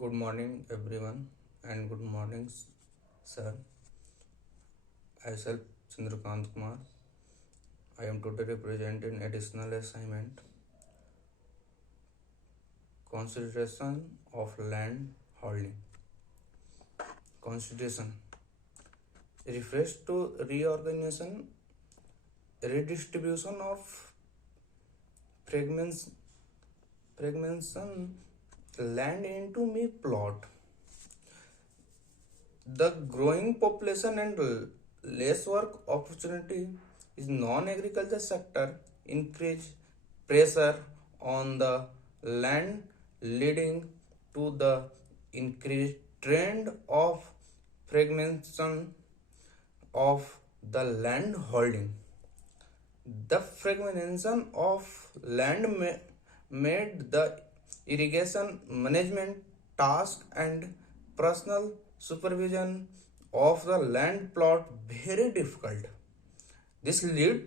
Good morning, everyone, and good morning, sir. I self Chandrakant Kumar. I am today representing additional assignment consideration of land holding. Consideration refers to reorganization, redistribution of fragments, fragmentation land into me plot. The growing population and less work opportunity is non-agriculture sector increase pressure on the land leading to the increased trend of fragmentation of the land holding. The fragmentation of land made the irrigation management task and personal supervision of the land plot very difficult. This led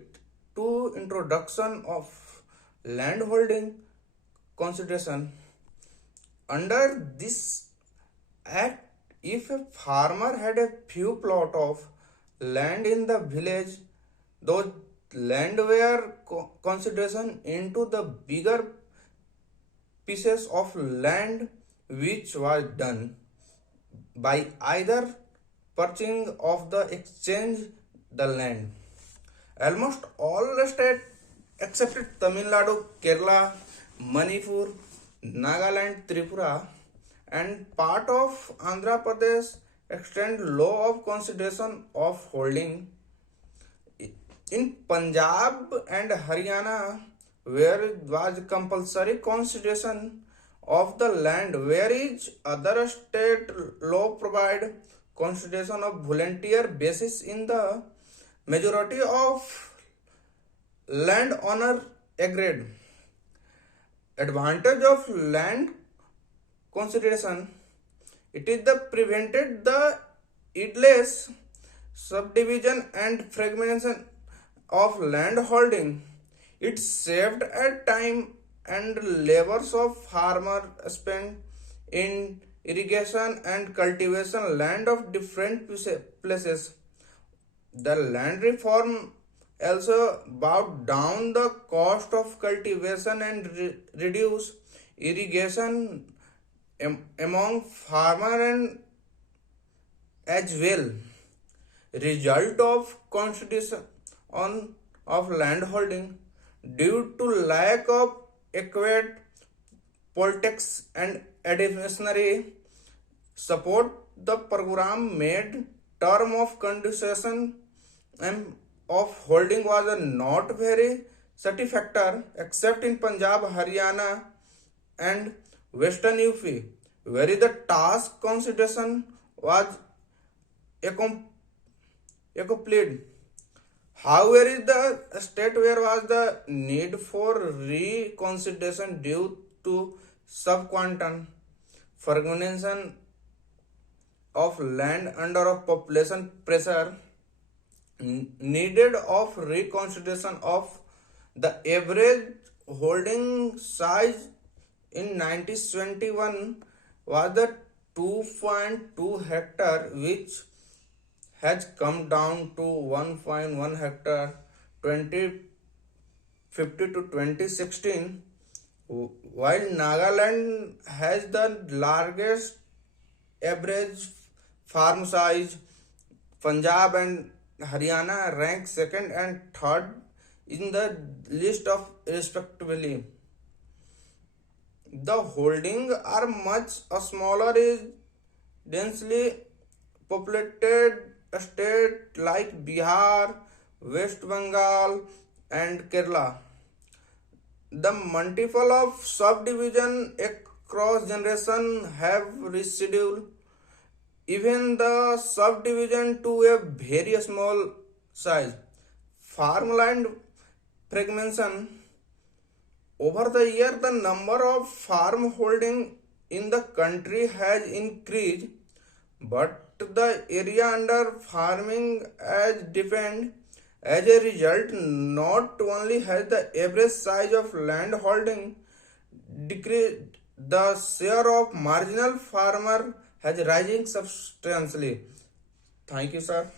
to introduction of land holding consideration. Under this act, if a farmer had a few plot of land in the village, those land were consideration into the bigger pieces of land which was done by either purchasing of the exchange the land. Almost all states except Tamil Nadu, Kerala, Manipur, Nagaland, Tripura, and part of Andhra Pradesh extend law of consideration of holding. In Punjab and Haryana, where it was compulsory consideration of the land, whereas other state law provide consideration of volunteer basis in the majority of landowner agreed. Advantage of land consideration, it is the prevented the idless subdivision and fragmentation of land holding. It saved a time and labors of farmer spent in irrigation and cultivation land of different places. The land reform also brought down the cost of cultivation and reduce irrigation among farmer and as well. Result of constitution on of land holding due to lack of adequate politics and additional support, the program made term of condition and of holding was not very satisfactory except in Punjab, Haryana and Western UP, where the task consideration was accomplished. However, is the state where was the need for reconsideration due to subquantum fragmentation of land under of population pressure needed of reconsideration of the average holding size in 1921 was the 2.2 hectare, which has come down to 1.1 hectare 2050 to 2016, while Nagaland has the largest average farm size. Punjab and Haryana rank second and third in the list of respectively. The holding are much smaller is densely populated state like Bihar, West Bengal and Kerala. The multiple of subdivision across generation have rescheduled even the subdivision to a very small size. Farmland fragmentation. Over the year, the number of farm holding in the country has increased, but the area under farming has depend. As a result, not only has the average size of land holding decreased, the share of marginal farmer has rising substantially. Thank you, sir.